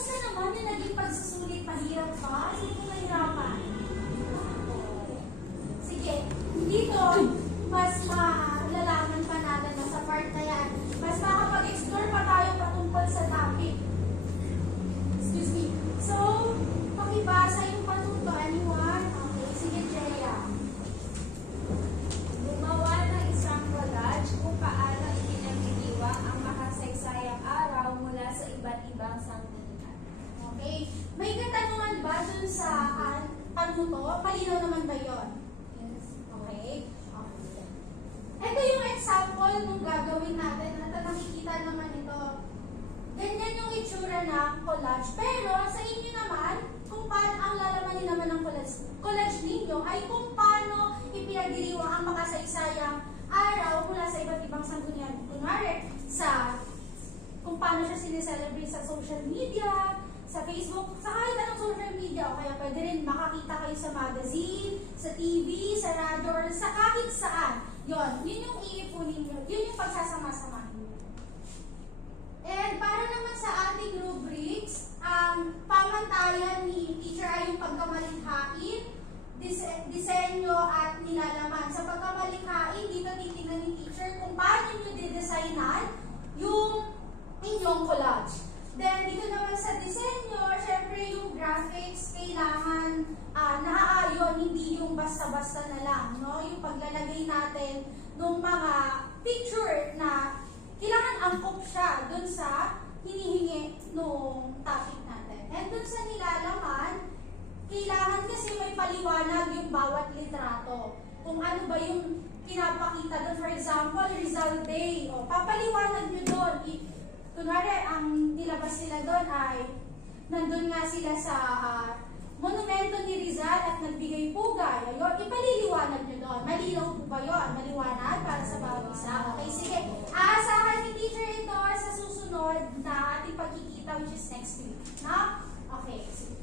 Kamusta naman yung naging pagsusulit? Mahirap ba? Hindi mo nahirapan? Sige, dito, mas malalaman pa natin sa part na yan. Mas makapag-explore pa tayo patungkol sa topic. Excuse me. So, pakibasa yung patuto. Anyone? Okay, sige, Jaya. Gumawa ng isang collage kung paano ipinagdiriwang ang makasaysayang araw mula sa iba't ibang sanggunian. Okay. May katanungan ba dun sa patuto? Malinaw naman ba yun? Yes. Okay. Okay. Ito yung example nung gagawin natin. Nakikita naman ito. Ganyan yung itsura ng collage. Pero sa inyo naman, kung paano ang lalamanin naman ng collage ninyo ay kung paano ipinagdiriwang ang makasaysayang araw mula sa iba't ibang sanggunian. Kunwari, kung paano siya sineselebrate sa social media, sa Facebook, sa kahit anong social media, o kaya pwede rin makakita kayo sa magazine, sa TV, sa radyo, or sa kahit saan. Yun yung iipunin nyo. Yun yung pagsasama-samahin nyo. And para naman sa ating rubrics, ang pamantayan ni teacher ay yung pagkamalikhain, disenyo at nilalaman. Sa pagkamalikhain, dito titingnan ni teacher kung paano nyo didesignan yung inyong collage. Then, dito naman sa disenyo, syempre yung graphics, kailangan naaayon, hindi yung basta-basta na lang. No? Yung paglalagay natin ng mga picture na kailangan angkop siya dun sa hinihingi nung topic natin. And dun sa nilalaman, kailangan kasi may paliwanag yung bawat litrato. Kung ano ba yung pinapakita doon. For example, Rizal Day. O, papaliwanag nyo doon. Kunwari, ang nilabas nila doon ay nandun nga sila sa monumento ni Rizal at nagbigay pugay. Ayun, ipaliliwanag nyo doon. Malinaw po ba yun? Maliwanag para sa bawat isa. Okay, sige. Aasahan ni teacher ito sa susunod na ating pagkikita which is next week. No? Okay, sige.